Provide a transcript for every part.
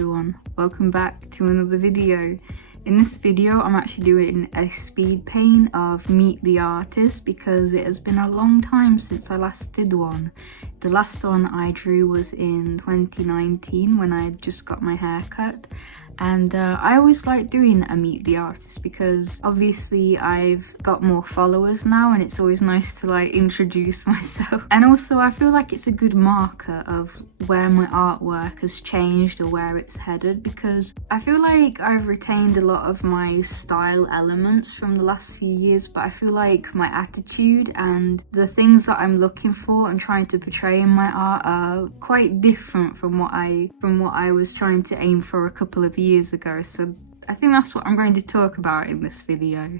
everyone, welcome back to another video. In this video I'm actually doing a speed paint of Meet the Artist because it has been a long time since I last did one. The last one I drew was in 2019 when I just got my hair cut. And I always like doing a Meet the Artist because obviously I've got more followers now and it's always nice to like introduce myself. And also I feel like it's a good marker of where my artwork has changed or where it's headed, because I feel like I've retained a lot of my style elements from the last few years, but I feel like my attitude and the things that I'm looking for and trying to portray in my art are quite different from what I was trying to aim for a couple of years ago. So I think that's what I'm going to talk about in this video.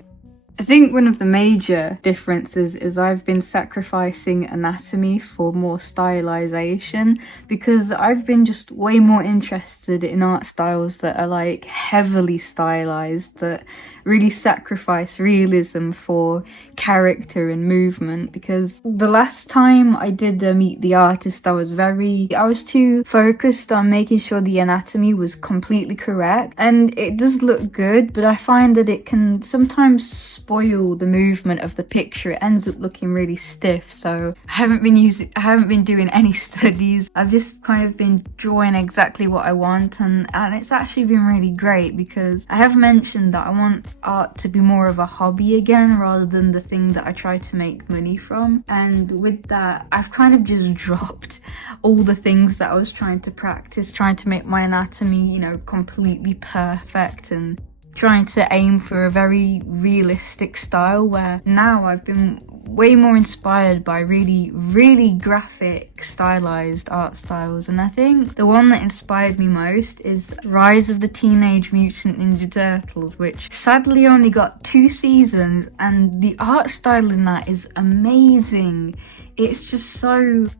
I think one of the major differences is I've been sacrificing anatomy for more stylization, because I've been just way more interested in art styles that are like heavily stylized, that really sacrifice realism for character and movement. Because the last time I did Meet the Artist, I was too focused on making sure the anatomy was completely correct, and it does look good, but I find that it can sometimes spoil the movement of the picture. It ends up looking really stiff. So I haven't been doing any studies. I've just kind of been drawing exactly what I want, and it's actually been really great, because I have mentioned that I want art to be more of a hobby again rather than the thing that I try to make money from. And with that, I've kind of just dropped all the things that I was trying to practice, trying to make my anatomy, you know, completely perfect, and trying to aim for a very realistic style, where now I've been way more inspired by really graphic stylized art styles. And I think the one that inspired me most is Rise of the Teenage Mutant Ninja Turtles, which sadly only got 2 seasons, and the art style in that is amazing. It's just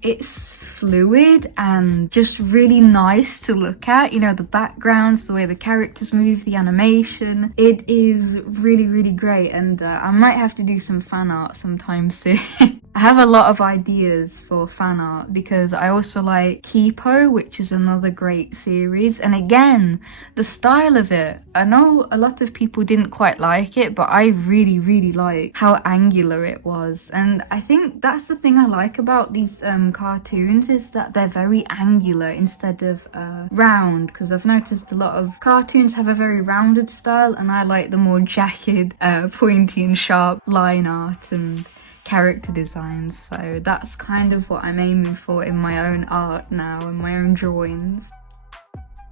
it's fluid and just really nice to look at. You know, the backgrounds, the way the characters move, the animation. It is really great, and I might have to do some fan art sometime soon. I have a lot of ideas for fan art because I also like Kipo, which is another great series. And again, the style of it, I know a lot of people didn't quite like it, but I really like how angular it was. And I think that's the thing I like about these cartoons, is that they're very angular instead of round, because I've noticed a lot of cartoons have a very rounded style, and I like the more jagged, pointy and sharp line art and character designs. So that's kind of what I'm aiming for in my own art now, in my own drawings.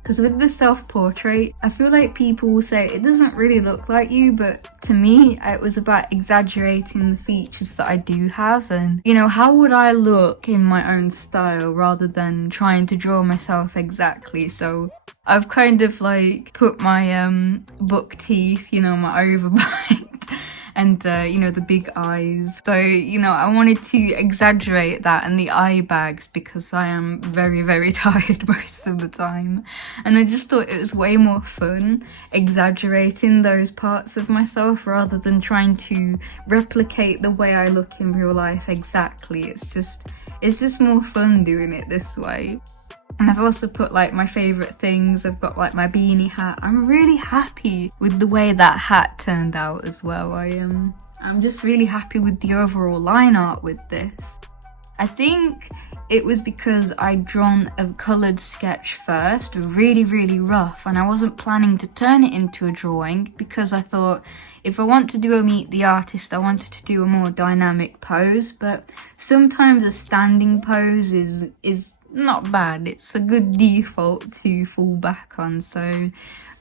Because with the self-portrait, I feel like people will say it doesn't really look like you, but to me it was about exaggerating the features that I do have, and you know, how would I look in my own style rather than trying to draw myself exactly. So I've kind of like put my buck teeth, you know, my overbite, and you know, the big eyes. So, you know, I wanted to exaggerate that, and the eye bags, because I am very tired most of the time. And I just thought it was way more fun exaggerating those parts of myself rather than trying to replicate the way I look in real life exactly. It's just more fun doing it this way. And I've also put like my favourite things. I've got like my beanie hat. I'm really happy with the way that hat turned out as well. I'm just really happy with the overall line art with this. I think it was because I'd drawn a coloured sketch first, really rough, and I wasn't planning to turn it into a drawing, because I thought if I want to do a Meet the Artist, I wanted to do a more dynamic pose. But sometimes a standing pose is not bad. It's a good default to fall back on. So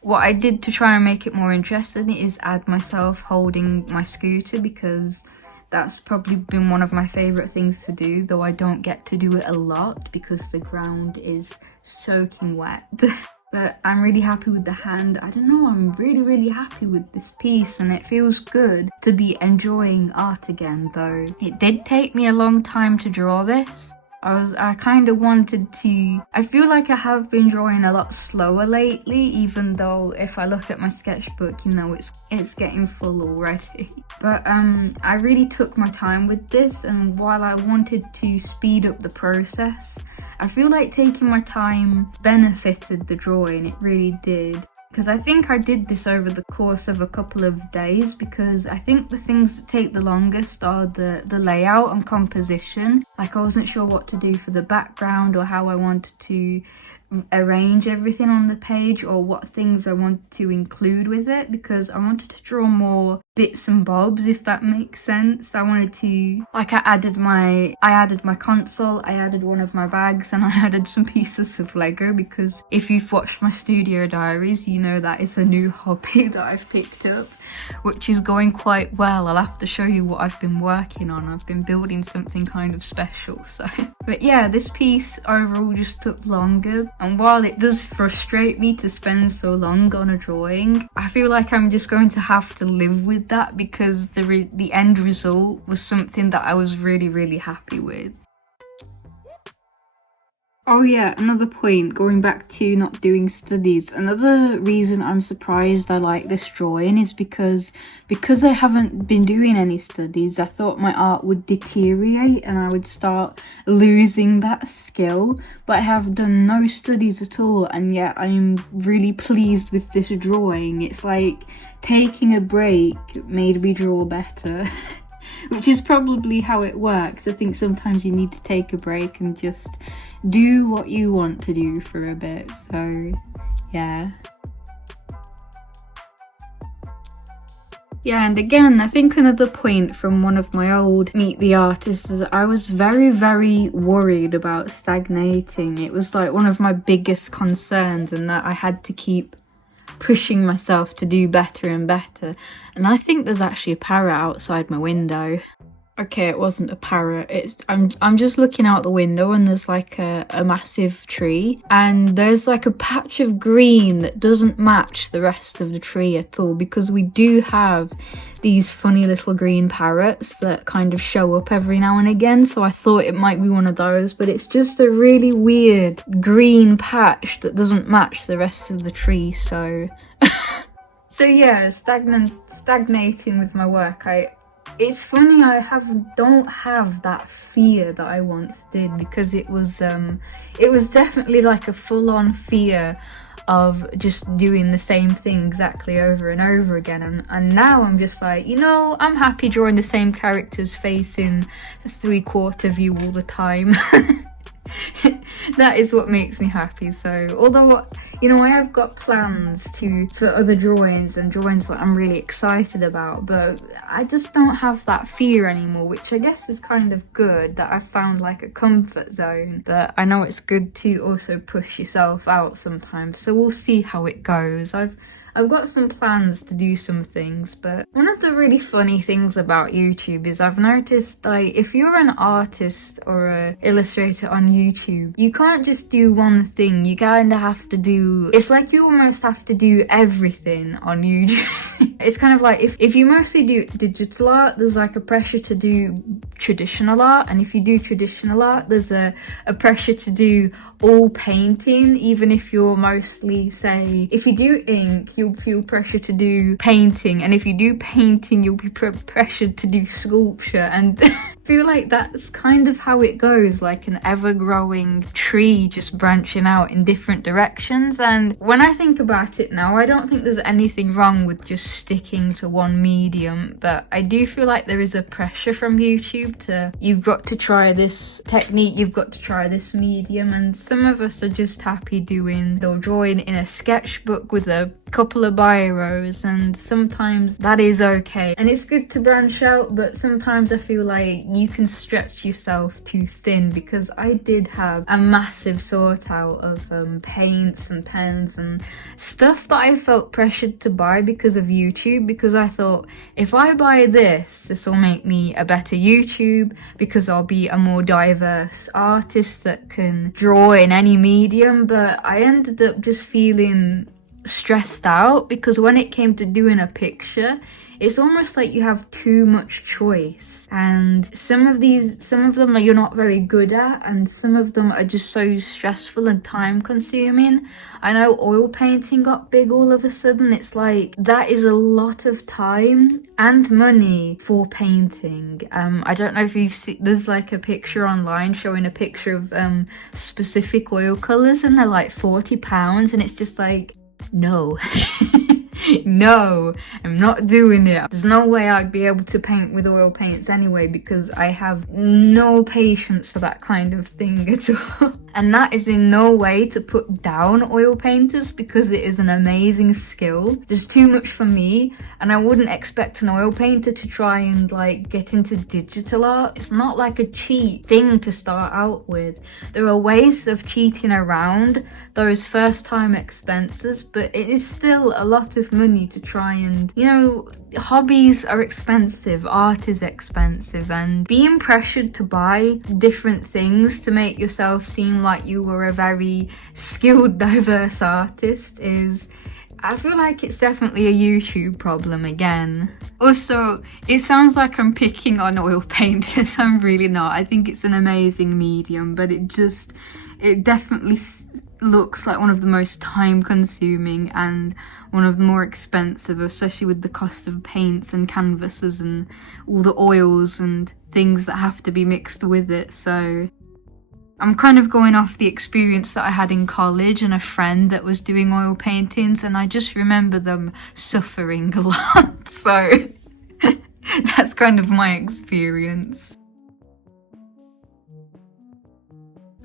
what I did to try and make it more interesting is add myself holding my scooter, because that's probably been one of my favourite things to do, though I don't get to do it a lot because the ground is soaking wet. But I'm really happy with the hand. I don't know, I'm really happy with this piece, and it feels good to be enjoying art again, though it did take me a long time to draw this. I kind of wanted to, I feel like I have been drawing a lot slower lately, even though if I look at my sketchbook, you know, it's getting full already. But I really took my time with this, and while I wanted to speed up the process, I feel like taking my time benefited the drawing, it really did. Because I think I did this over the course of a couple of days, because I think the things that take the longest are the layout and composition. Like, I wasn't sure what to do for the background or how I wanted to arrange everything on the page or what things I wanted to include with it, because I wanted to draw more bits and bobs, if that makes sense. I wanted to, like, I added my console, I added one of my bags, and I added some pieces of Lego, because if you've watched my studio diaries, you know that is a new hobby that I've picked up, which is going quite well. I'll have to show you what I've been working on. I've been building something kind of special, so. But yeah, this piece overall just took longer, and while it does frustrate me to spend so long on a drawing, I feel like I'm just going to have to live with that, because the end result was something that I was really happy with. Oh yeah, another point, going back to not doing studies. Another reason I'm surprised I like this drawing is because I haven't been doing any studies, I thought my art would deteriorate and I would start losing that skill. But I have done no studies at all, and yet I'm really pleased with this drawing. It's like taking a break made me draw better. Which is probably how it works. I think sometimes you need to take a break and just do what you want to do for a bit, so yeah. Yeah, and again, I think another point from one of my old Meet the Artists is that I was very worried about stagnating. It was like one of my biggest concerns, and that I had to keep pushing myself to do better and better. And I think there's actually a parrot outside my window. Okay, it wasn't a parrot. I'm just looking out the window, and there's like a massive tree, and there's like a patch of green that doesn't match the rest of the tree at all, because we do have these funny little green parrots that kind of show up every now and again, so I thought it might be one of those, but it's just a really weird green patch that doesn't match the rest of the tree, so so yeah, stagnating with my work. It's funny, I don't have that fear that I once did, because it was definitely like a full-on fear of just doing the same thing exactly over and over again, and now I'm just like, you know, I'm happy drawing the same characters facing the 3/4 view all the time. That is what makes me happy. So although, you know, I have got plans for other drawings and drawings that I'm really excited about, but I just don't have that fear anymore, which I guess is kind of good, that I've found like a comfort zone. But I know it's good to also push yourself out sometimes, so we'll see how it goes. I've got some plans to do some things, but one of the really funny things about YouTube is I've noticed, like, if you're an artist or an illustrator on YouTube, you can't just do one thing. You kind of have to do, it's like you almost have to do everything on YouTube. It's kind of like, if you mostly do digital art, there's like a pressure to do traditional art, and if you do traditional art, there's a pressure to do all painting, even if you're mostly, say, if you do ink, you'll feel pressure to do painting, and if you do painting, you'll be pressured to do sculpture, and I feel like that's kind of how it goes, like an ever-growing tree just branching out in different directions. And when I think about it now, I don't think there's anything wrong with just sticking to one medium, but I do feel like there is a pressure from YouTube to, you've got to try this technique, you've got to try this medium, and some of us are just happy doing or drawing in a sketchbook with a couple of biros, and sometimes that is okay, and it's good to branch out, but sometimes I feel like you can stretch yourself too thin, because I did have a massive sort out of paints and pens and stuff that I felt pressured to buy because of YouTube, because I thought, if I buy this will make me a better YouTube, because I'll be a more diverse artist that can draw in any medium. But I ended up just feeling stressed out, because when it came to doing a picture, it's almost like you have too much choice, and some of them are you're not very good at, and some of them are just so stressful and time consuming. I know oil painting got big all of a sudden. It's like that is a lot of time and money for painting. I don't know if you've seen, there's like a picture online showing a picture of specific oil colors, and they're like £40, and it's just like, no. No, I'm not doing it. There's no way I'd be able to paint with oil paints anyway, because I have no patience for that kind of thing at all. And that is in no way to put down oil painters, because it is an amazing skill. There's too much for me, and I wouldn't expect an oil painter to try and like get into digital art. It's not like a cheap thing to start out with. There are ways of cheating around those first time expenses, but it is still a lot of money to try and, you know, hobbies are expensive, art is expensive, and being pressured to buy different things to make yourself seem like you were a very skilled, diverse artist is, I feel like it's definitely a YouTube problem again. Also, it sounds like I'm picking on oil painters. I'm really not. I think it's an amazing medium, but it definitely looks like one of the most time consuming and one of the more expensive, especially with the cost of paints and canvases and all the oils and things that have to be mixed with it. So I'm kind of going off the experience that I had in college and a friend that was doing oil paintings, and I just remember them suffering a lot. So that's kind of my experience.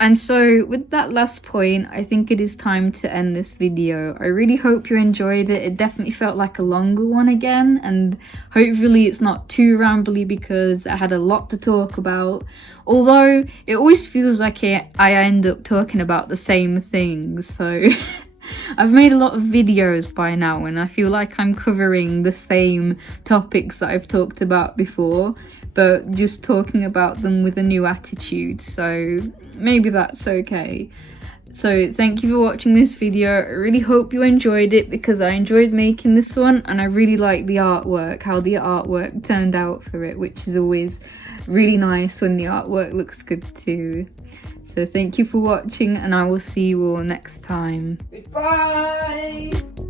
And so with that last point, I think it is time to end this video. I really hope you enjoyed it. It definitely felt like a longer one again, and hopefully it's not too rambly because I had a lot to talk about. Although it always feels like I end up talking about the same things, so I've made a lot of videos by now and I feel like I'm covering the same topics that I've talked about before, but just talking about them with a new attitude, so maybe that's okay. So thank you for watching this video. I really hope you enjoyed it, because I enjoyed making this one and I really like the artwork, how the artwork turned out for it, which is always really nice when the artwork looks good too. So thank you for watching, and I will see you all next time. Goodbye!